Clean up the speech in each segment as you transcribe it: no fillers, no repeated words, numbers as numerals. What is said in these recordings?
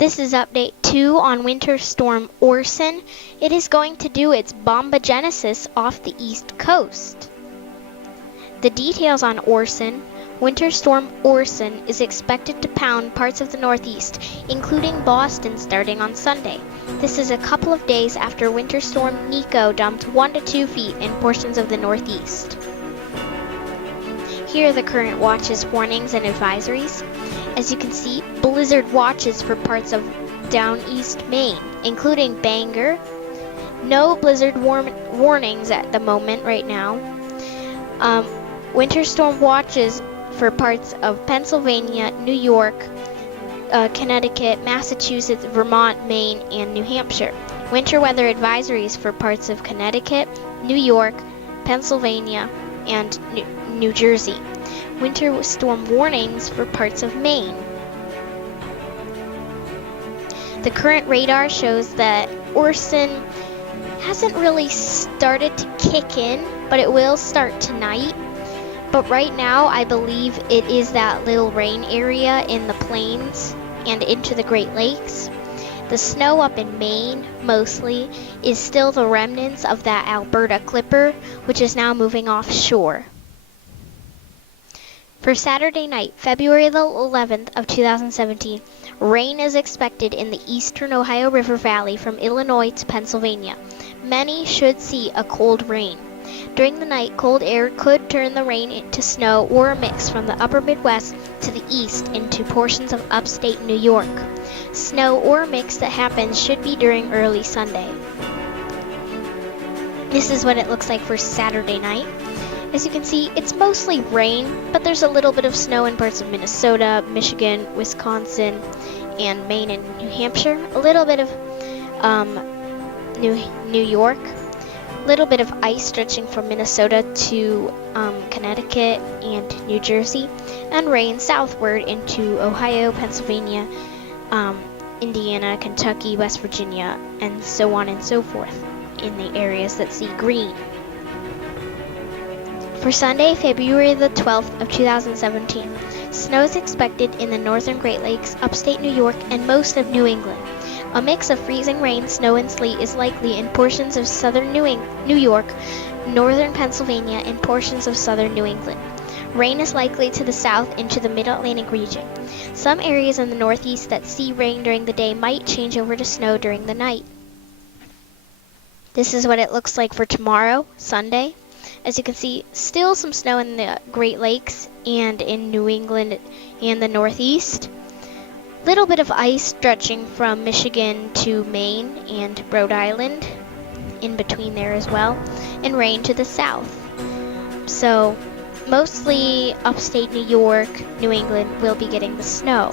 This is update 2 on Winter Storm Orson. It is going to do its Bombogenesis off the east coast. The details on Orson. Winter Storm Orson is expected to pound parts of the Northeast, including Boston, starting on Sunday. This is a couple of days after Winter Storm Nico dumped 1 to 2 feet in portions of the Northeast. Here are the current watches, warnings, and advisories. As you can see, blizzard watches for parts of down east Maine, including Bangor. No blizzard warnings at the moment right now. Winter storm watches for parts of Pennsylvania, New York, Connecticut, Massachusetts, Vermont, Maine, and New Hampshire. Winter weather advisories for parts of Connecticut, New York, Pennsylvania, and New Jersey. Winter storm warnings for parts of Maine. The current radar shows that Orson hasn't really started to kick in, but it will start tonight. But right now, I believe it is that little rain area in the plains and into the Great Lakes. The snow up in Maine, mostly, is still the remnants of that Alberta clipper, which is now moving offshore. For Saturday night, February the 11th of 2017, rain is expected in the eastern Ohio River Valley from Illinois to Pennsylvania. Many should see a cold rain. During the night, cold air could turn the rain into snow or a mix from the upper Midwest to the east into portions of upstate New York. Snow or a mix that happens should be during early Sunday. This is what it looks like for Saturday night. As you can see, it's mostly rain, but there's a little bit of snow in parts of Minnesota, Michigan, Wisconsin, and Maine and New Hampshire. A little bit of New York. A little bit of ice stretching from Minnesota to Connecticut and New Jersey. And rain southward into Ohio, Pennsylvania, Indiana, Kentucky, West Virginia, and so on and so forth in the areas that see green. For Sunday, February the 12th of 2017, snow is expected in the northern Great Lakes, upstate New York, and most of New England. A mix of freezing rain, snow, and sleet is likely in portions of southern New York, northern Pennsylvania, and portions of southern New England. Rain is likely to the south into the mid-Atlantic region. Some areas in the northeast that see rain during the day might change over to snow during the night. This is what it looks like for tomorrow, Sunday. As you can see, still some snow in the Great Lakes and in New England and the Northeast. Little bit of ice stretching from Michigan to Maine and Rhode Island, in between there as well, and rain to the south. So, mostly upstate New York, New England will be getting the snow.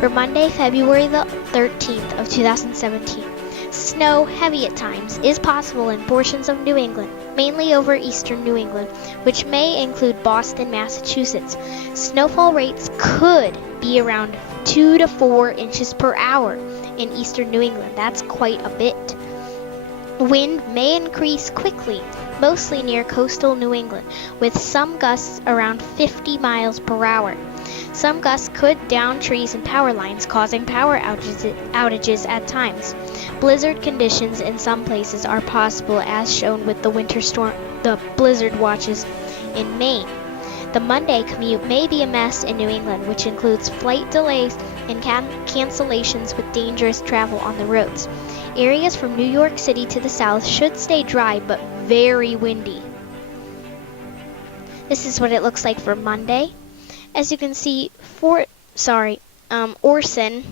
For Monday, February the 13th of 2017. Snow, heavy at times, is possible in portions of New England, mainly over eastern New England, which may include Boston, Massachusetts. Snowfall rates could be around 2 to 4 inches per hour in eastern New England. That's quite a bit. Wind may increase quickly, mostly near coastal New England, with some gusts around 50 miles per hour. Some gusts could down trees and power lines, causing power outages at times. Blizzard conditions in some places are possible, as shown with the blizzard watches in Maine. The Monday commute may be a mess in New England, which includes flight delays and cancellations with dangerous travel on the roads. Areas from New York City to the south should stay dry but very windy. This is what it looks like for Monday. As you can see, Orson,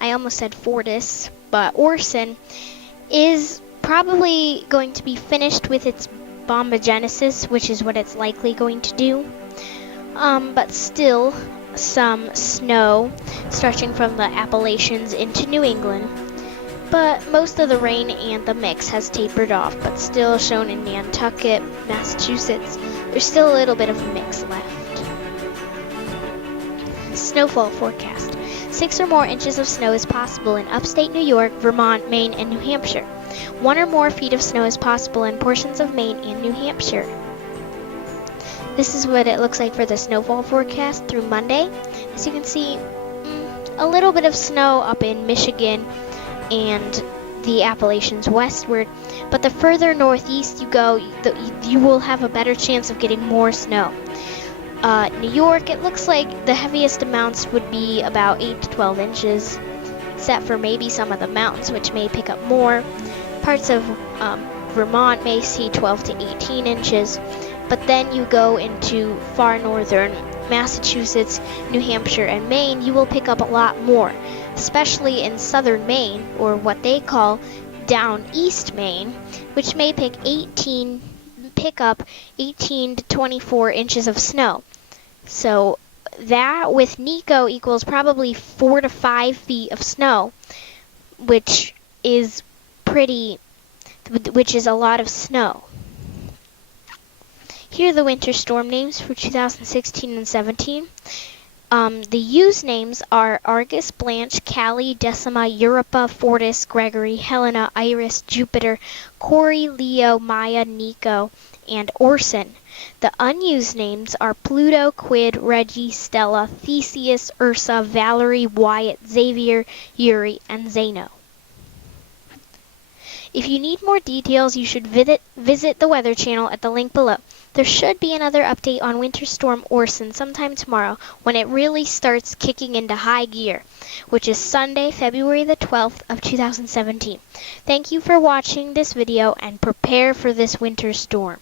I almost said Fortis, but Orson is probably going to be finished with its Bombogenesis, which is what it's likely going to do. But still, some snow stretching from the Appalachians into New England. But most of the rain and the mix has tapered off, but still shown in Nantucket, Massachusetts. There's still a little bit of a mix left. Snowfall forecast. 6 or more inches of snow is possible in upstate New York, Vermont, Maine, and New Hampshire. 1 or more feet of snow is possible in portions of Maine and New Hampshire. This is what it looks like for the snowfall forecast through Monday. As you can see, a little bit of snow up in Michigan and the Appalachians westward, but the further northeast you go, you will have a better chance of getting more snow. New York, it looks like the heaviest amounts would be about 8 to 12 inches, except for maybe some of the mountains, which may pick up more. Parts of Vermont may see 12 to 18 inches, but then you go into far northern Massachusetts, New Hampshire, and Maine, you will pick up a lot more, especially in southern Maine, or what they call down east Maine, which may pick up 18 to 24 inches of snow. So that with Nico equals probably 4 to 5 feet of snow, which is a lot of snow. Here are the winter storm names for 2016 and 17. The used names are Argus, Blanche, Callie, Decima, Europa, Fortis, Gregory, Helena, Iris, Jupiter, Corey, Leo, Maya, Nico, and Orson. The unused names are Pluto, Quid, Reggie, Stella, Theseus, Ursa, Valerie, Wyatt, Xavier, Yuri, and Zeno. If you need more details, you should visit the Weather Channel at the link below. There should be another update on Winter Storm Orson sometime tomorrow when it really starts kicking into high gear, which is Sunday, February the 12th of 2017. Thank you for watching this video and prepare for this winter storm.